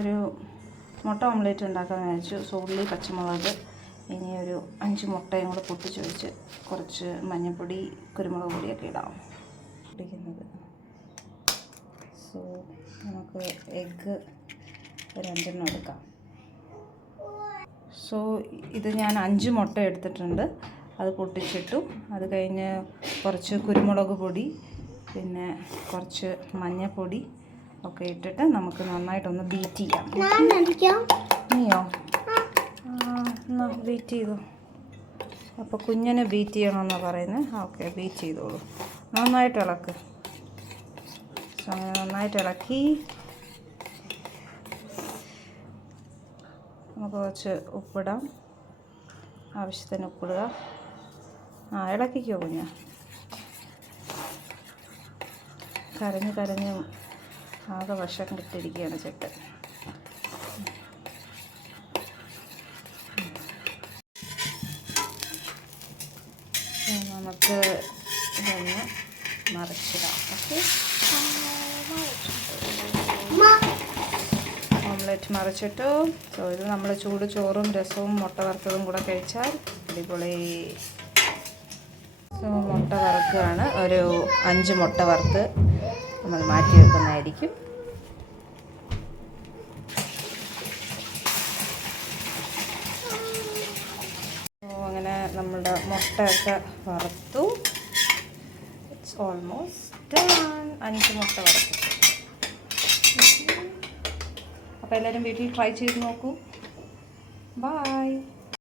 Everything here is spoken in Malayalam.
ഒരു മുട്ട ഓംലേറ്റ് ഉണ്ടാക്കാമെന്ന് വെച്ചു. ഉള്ളി, പച്ചമുളക്, ഇനി ഒരു 5 മുട്ടയും കൂടെ പൊട്ടിച്ച് വെച്ച് കുറച്ച് മഞ്ഞൾപ്പൊടി, കുരുമുളക് പൊടിയൊക്കെ ഇടാം ഇടിക്കുന്നത്. സോ നമുക്ക് എഗ്ഗ് ഒരു 5 എടുക്കാം. സോ ഇത് ഞാൻ 5 മുട്ട എടുത്തിട്ടുണ്ട്, അത് പൊട്ടിച്ചിട്ടു. അത് കഴിഞ്ഞ് കുറച്ച് കുരുമുളക് പൊടി, പിന്നെ കുറച്ച് മഞ്ഞൾപ്പൊടി ഒക്കെ ഇട്ടിട്ട് നമുക്ക് നന്നായിട്ടൊന്ന് ബീറ്റ് ചെയ്യാം. നീയോ? എന്നാ ബീറ്റ് ചെയ്തോ. അപ്പോൾ കുഞ്ഞിന് ബീറ്റ് ചെയ്യണമെന്നാണ് പറയുന്നത്. ഓക്കെ, ബീറ്റ് ചെയ്തോളൂ. നന്നായിട്ട് ഇളക്ക്. സോ അങ്ങനെ നന്നായിട്ട് ഇളക്കി നമുക്ക് കുറച്ച് ഉപ്പിടാം. ആവശ്യത്തിന് ഉപ്പിടുക. ഇളക്കിക്കോ കുഞ്ഞ്. കരഞ്ഞ് ആകെ വശം കിട്ടിയിരിക്കുകയാണ് ചെക്കൻ. നമുക്ക് ഇതൊന്ന് മറിച്ചിടാം. ഓക്കെ, ഓംലെറ്റ് മറിച്ചിട്ടു. സോ ഇത് നമ്മൾ ചൂട് ചോറും രസവും മുട്ട വറുത്തതും കൂടെ കഴിച്ചാൽ അടിപൊളി. സോ മുട്ട വറുക്കുകയാണ്. ഒരു 5 മുട്ട വറുത്ത് നമ്മൾ മാറ്റി വെക്കുന്നതായിരിക്കും. അങ്ങനെ നമ്മുടെ മുട്ടയൊക്കെ വറുത്തു. It's almost done. 5 മുട്ട വറുത്തു. അപ്പോൾ എല്ലാവരും വീട്ടിൽ ട്രൈ ചെയ്ത് നോക്കൂ. ബൈ.